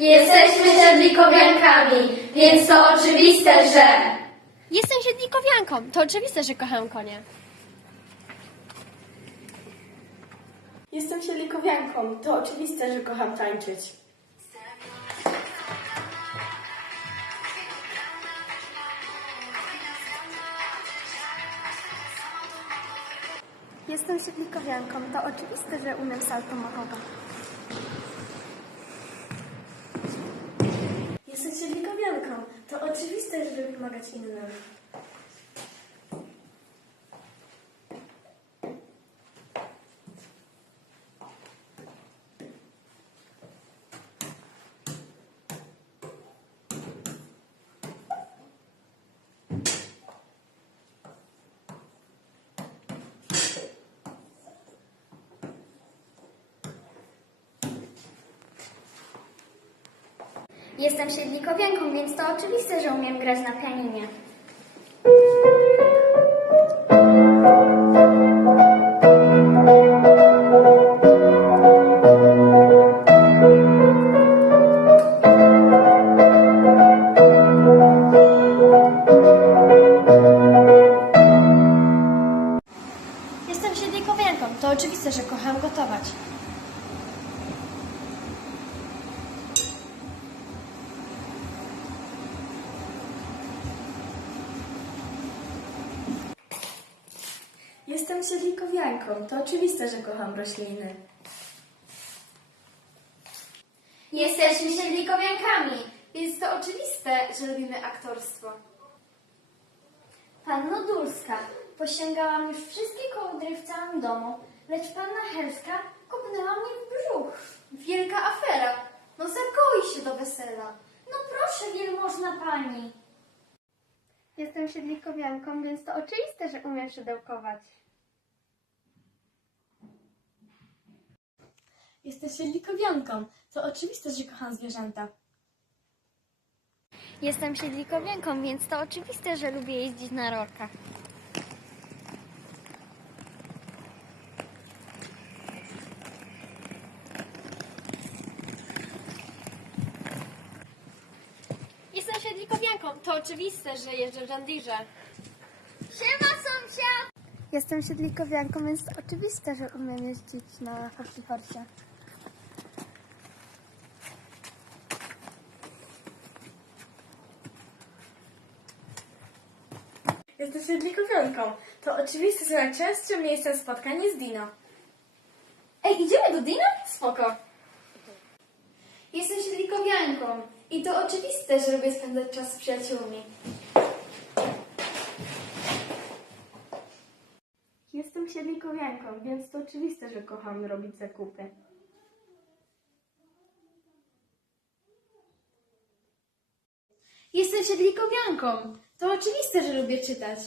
Jesteśmy siedlikowiankami, więc to oczywiste, że... Jestem siedlikowianką. To oczywiste, że kocham konie. Jestem siedlikowianką. To oczywiste, że kocham tańczyć. Jestem siedlikowianką. To oczywiste, że umiem salto machować. Jestem siedlikowianką. To oczywiste, że lubię pomagać innym. Jestem siedlikowianką, więc to oczywiste, że umiem grać na pianinie. Jestem siedlikowianką. To oczywiste, że kocham gotować. Jestem siedlikowianką. To oczywiste, że kocham rośliny. Jesteśmy siedlikowiankami, więc to oczywiste, że lubimy aktorstwo. Panno Dulska, posięgałam już wszystkie kołdry w całym domu, lecz panna Helska kopnęła mnie w brzuch. Wielka afera. No zakoi się do wesela. No proszę, wielmożna pani. Jestem siedlikowianką, więc to oczywiste, że umiem szydełkować. Jestem siedlikowianką. To oczywiste, że kocham zwierzęta. Jestem siedlikowianką, więc to oczywiste, że lubię jeździć na rolkach. Jestem siedlikowianką. To oczywiste, że jeżdżę w żandirze. Siema sąsiad! Jestem siedlikowianką, więc to oczywiste, że umiem jeździć na horsey Jestem siedlikowianką. To oczywiste, że najczęstszym miejscem spotkań jest Dino. Ej, idziemy do Dina? Spoko. Jestem siedlikowianką i to oczywiste, że lubię spędzać czas z przyjaciółmi. Jestem siedlikowianką, więc to oczywiste, że kocham robić zakupy. Jestem siedlikowianką. To oczywiste, że lubię czytać.